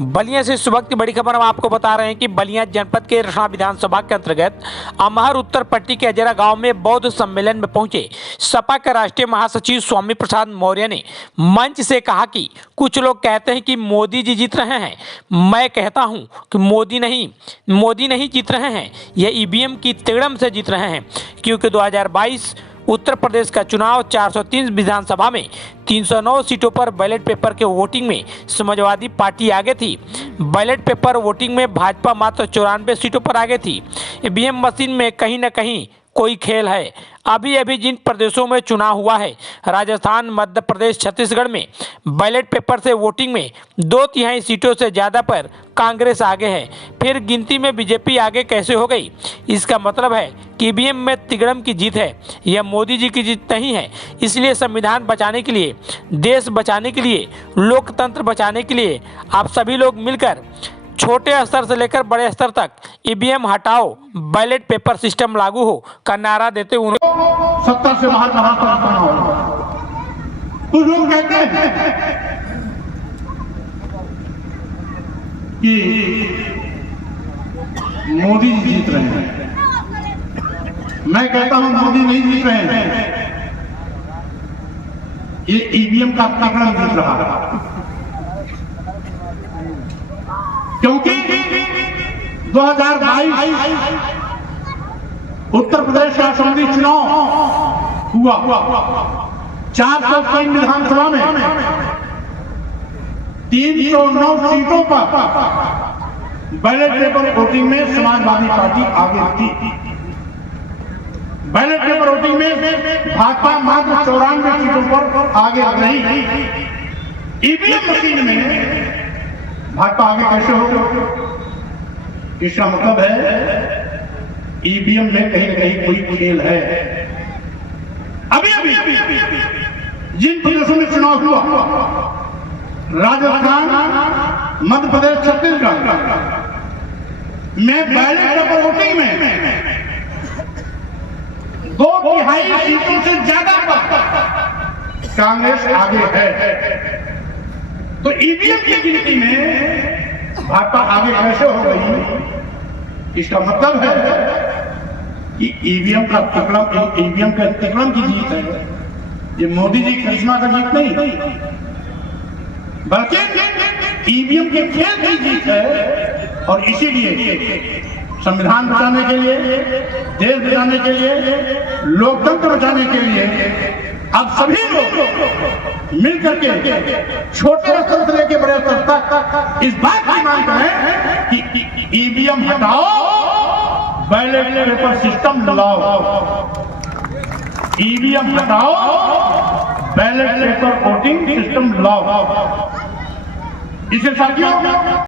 बलिया से इस वक्त की बड़ी खबर हम आपको बता रहे हैं कि बलिया जनपद के रसना विधानसभा के अंतर्गत अमहर उत्तर पट्टी के अजरा गांव में बौद्ध सम्मेलन में पहुंचे सपा के राष्ट्रीय महासचिव स्वामी प्रसाद मौर्य ने मंच से कहा कि कुछ लोग कहते हैं कि मोदी जी जीत रहे हैं। मैं कहता हूं कि मोदी नहीं जीत रहे हैं, ये ईवीएम की तिगड़म से जीत रहे हैं, क्योंकि 2022 उत्तर प्रदेश का चुनाव 403 विधानसभा में 309 सीटों पर बैलेट पेपर के वोटिंग में समाजवादी पार्टी आगे थी। बैलेट पेपर वोटिंग में भाजपा मात्र 94 सीटों पर आगे थी। ईवीएम मशीन में कहीं न कहीं कोई खेल है। अभी जिन प्रदेशों में चुनाव हुआ है, राजस्थान, मध्य प्रदेश, छत्तीसगढ़ में बैलेट पेपर से वोटिंग में 2/3 सीटों से ज़्यादा पर कांग्रेस आगे है। फिर गिनती में बीजेपी आगे कैसे हो गई? इसका मतलब है कि ईवीएम में तिगड़म की जीत है, यह मोदी जी की जीत नहीं है। इसलिए संविधान बचाने के लिए, देश बचाने के लिए, लोकतंत्र बचाने के लिए आप सभी लोग मिलकर छोटे स्तर से लेकर बड़े स्तर तक ईवीएम हटाओ, बैलेट पेपर सिस्टम लागू हो का नारा देते हुए सत्ता से बाहर कहां होगा। कुछ लोग कहते हैं कि मोदी जी जीत रहे हैं। मैं कहता हूं मोदी नहीं जीत रहे हैं, ये ईवीएम का तिगड़म जीत रहा है। क्योंकि 2022 उत्तर प्रदेश का असेंबली चुनाव हुआ, 403 विधानसभा में 309 सीटों पर बैलेट पेपर वोटिंग में समाजवादी पार्टी आगे थी। बैलेट पेपर वोटिंग में भाजपा मात्र 94 सीटों पर आगे आ गई। ईवीएम मशीन में भाजपा आगे कैसे हो? इसका मतलब है ईवीएम में कहीं न कहीं कोई खेल है। अभी जिन प्रदेशों में चुनाव हुआ, राजस्थान, मध्य प्रदेश, छत्तीसगढ़ में बैलेट पेपर वोटिंग में 2/3 सीटों से ज्यादा पर कांग्रेस आगे है। तो ईवीएम की गिनती में भाजपा आगे कैसे हो गई? इसका मतलब है कि ईवीएम का तिगड़म की जीत है। ये मोदी जी करिश्मा का जीत नहीं, बल्कि ईवीएम के खेल की जीत है। और इसीलिए संविधान बचाने के लिए, देश बचाने के लिए, लोकतंत्र बचाने के लिए अब सभी लोग मिलकर के छोटे स्तर से लेकर बड़े स्तर तक इस बात की मांग करें कि ईवीएम हटाओ, बैलेट पेपर सिस्टम लाओ। ईवीएम हटाओ, बैलेट पेपर वोटिंग सिस्टम लाओ। इसे साथियों